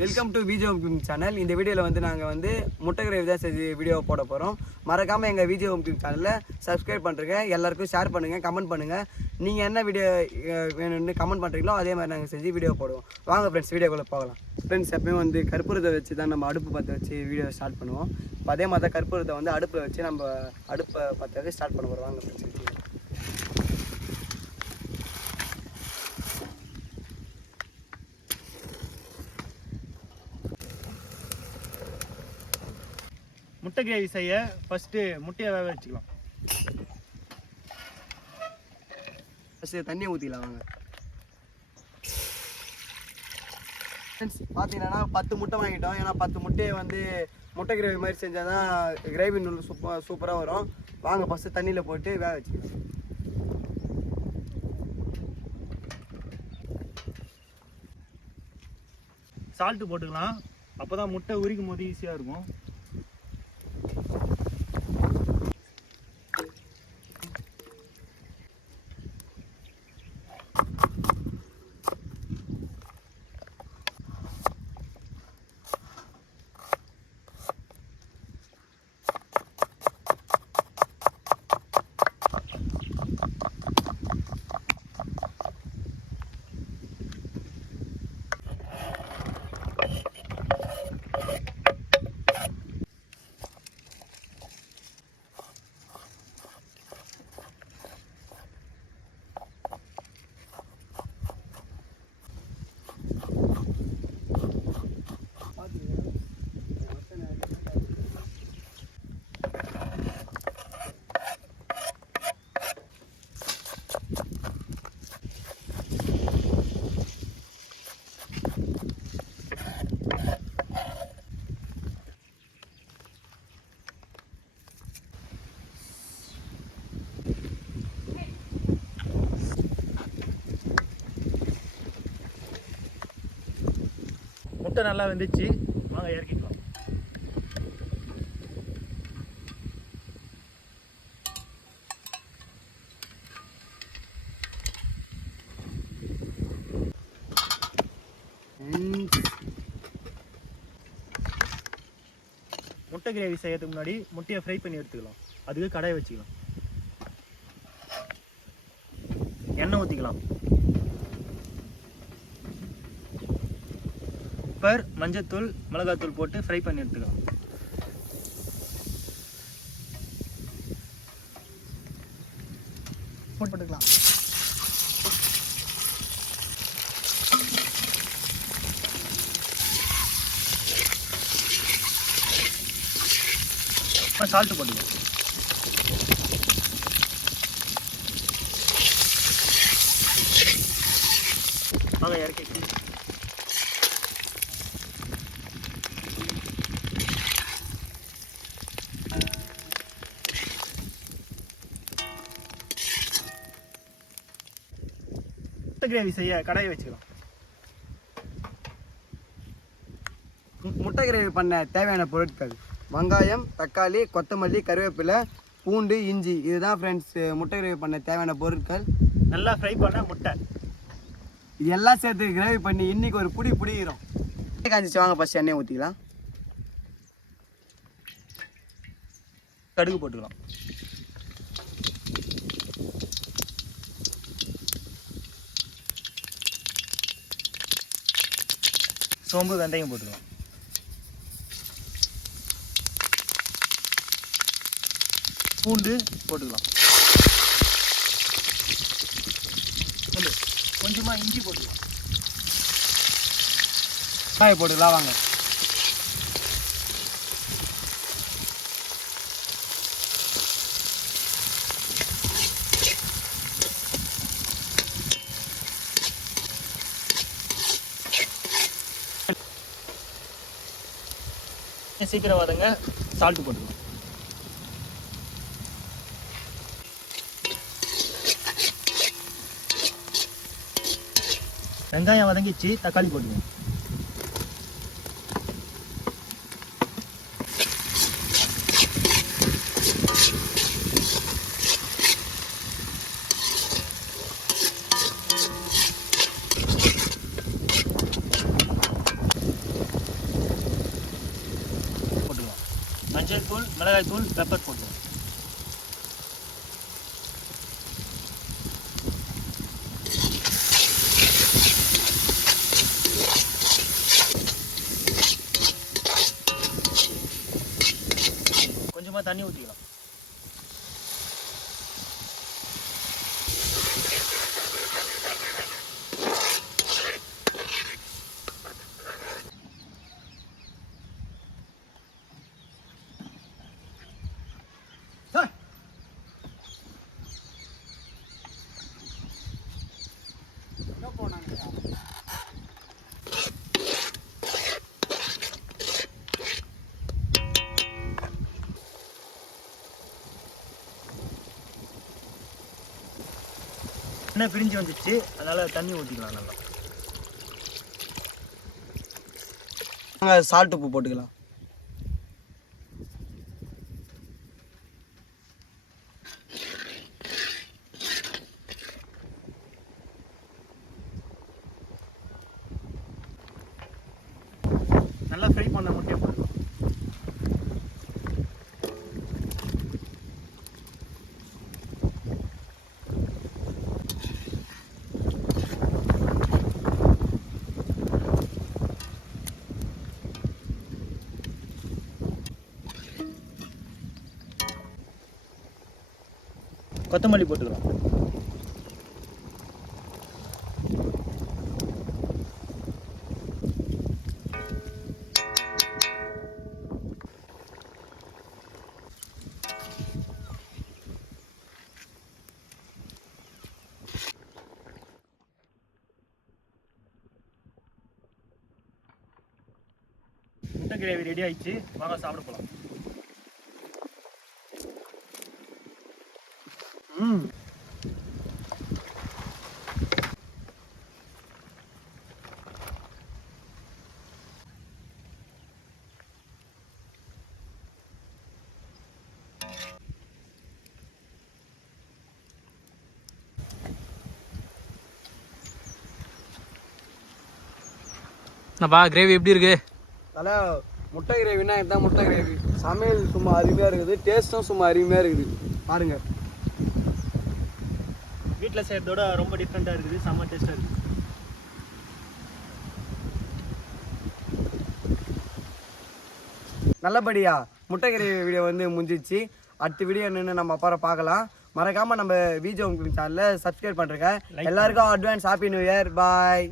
Welcome to Viejo cooking channel. இந்த வீடியோவில் வந்து நாங்கள் வந்து முட்டை கிரேவி தான் செஞ்சு வீடியோ போட போகிறோம். மறக்காமல் எங்கள் விஜோ குக்கிங் சேனலில் சப்ஸ்கிரைப் பண்ணுறங்க, எல்லாருக்கும் ஷேர் பண்ணுங்கள், கமெண்ட் பண்ணுங்கள். நீங்கள் என்ன வீடியோ வேணும்னு கமெண்ட் பண்ணுறீங்களோ அதே மாதிரி நாங்கள் செஞ்சு வீடியோ போடுவோம். வாங்க ஃப்ரெண்ட்ஸ், வீடியோக்குள்ளே போகலாம். ஃப்ரெண்ட்ஸ், எப்பயும் வந்து கற்பூரத்தை வச்சு தான் நம்ம அடுப்பு பற்ற வச்சு வீடியோ ஸ்டார்ட் பண்ணுவோம். இப்போ அதே மாதிரி தான் கற்பூரத்தை வந்து அடுப்பில் வச்சு நம்ம அடுப்பை பற்ற வச்சு ஸ்டார்ட் பண்ண போகிறோம். வாங்க ஃப்ரெண்ட்ஸ். முட்டை கிரேவி செய்ய ஃபஸ்ட்டு முட்டையை வேக வச்சுக்கலாம். ஃபஸ்ட்டு தண்ணியை ஊற்றிக்கலாம். வாங்க ஃப்ரெண்ட்ஸ், பார்த்தீங்கன்னா 10 முட்டை வாங்கிட்டோம். ஏன்னா 10 முட்டையை வந்து முட்டை கிரேவி மாதிரி செஞ்சால் தான் கிரேவி நூல் சூப்பராக வரும். வாங்க ஃபஸ்ட்டு தண்ணியில் போட்டு வேக வச்சுக்கலாம். சால்ட்டு போட்டுக்கலாம், அப்போ தான் முட்டை உரிக்கும் போது ஈஸியாக இருக்கும். முட்டை நல்லா வெந்துச்சு, வாங்க இறக்கிக்கலாம். முட்டை கிரேவி செய்யறதுக்கு முன்னாடி முட்டையை ஃப்ரை பண்ணி எடுத்துக்கலாம். அதுக்கு கடாயை வச்சுக்கலாம், எண்ணெய் ஊற்றிக்கலாம், பெப்பர், மஞ்சத்தூள், மிளகாத்தூள் போட்டு ஃப்ரை பண்ணி எடுத்துக்கலாம். போட்டுக்கலாம். சால்ட்டு போட்டுக்கலாம். வாங்க இறக்கிக்கலாம். முட்டை கிரேவி செய்ய கடாயை வச்சுக்கலாம். முட்டை கிரேவி பண்ண தேவையான பொருட்கள்: வெங்காயம், தக்காளி, கொத்தமல்லி, கருவேப்பிலை, பூண்டு, இஞ்சி. இதுதான் ஃப்ரெண்ட்ஸ் முட்டை கிரேவி பண்ண தேவையான பொருட்கள். நல்லா ஃப்ரை பண்ண முட்டை இது எல்லாம் சேர்த்து கிரேவி பண்ணி இன்னைக்கு ஒரு பிடிக்கிறோம். காஞ்சிச்சு, வாங்க ஃபஸ்ட் எண்ணெய் ஊற்றிக்கலாம். கடுகு போட்டுக்கலாம், சோம்பு, வெந்தயம் போட்டுக்கலாம், பூண்டு போட்டுக்கலாம், கொஞ்சமா இஞ்சி போட்டுக்கலாம், காய் போட்டுக்கலாம். வாங்க சீக்கிரம் வதங்க. சால்ட்டு போட்டுக்கலாம், வெங்காயம் வதங்கிச்சு, தக்காளி போட்டுக்கலாம், மிளகாய் தூள் பெப்பர் போட்டுக்கலாம். கொஞ்சமாக தண்ணி ஊற்றிக்கலாம். எண்ணெய் பிரிஞ்சு வந்துச்சு, அதனால் தண்ணி ஊற்றிக்கலாம் நல்லா. நாங்கள் சால்ட் உப்பு போட்டுக்கலாம். நல்லா ஃப்ரை பண்ண முட்டையை போட்டுக்கலாம். கொத்தமல்லி போட்டுக்கலாம். முட்டை கிரேவி ரெடி ஆயிடுச்சு, வாங்க சாப்பிட போகலாம். என்னப்பா கிரேவி எப்படி இருக்கு? தலை முட்டை கிரேவினா இதுதான் முட்டை கிரேவி. சமையல் சும்மா அருமையாக இருக்குது, டேஸ்ட்டும் சும்மா அருமையாக இருக்குது. பாருங்க, வீட்டில் செய்கிறதோட ரொம்ப டிஃப்ரெண்ட்டாக இருக்குது, செம்ம டேஸ்ட்டாக இருக்குது. நல்லபடியா முட்டை கிரேவி வீடியோ வந்து முடிஞ்சிச்சு. அடுத்த வீடியோ என்னென்னு நம்ம அப்புறம் பார்க்கலாம். மறக்காமல் நம்ம விஜே ஹோம் குக்கிங் சேனலை சப்ஸ்கிரைப் பண்ணுறேங்க. எல்லாருக்கும் அட்வான்ஸ் ஹாப்பி நியூ இயர். பாய்.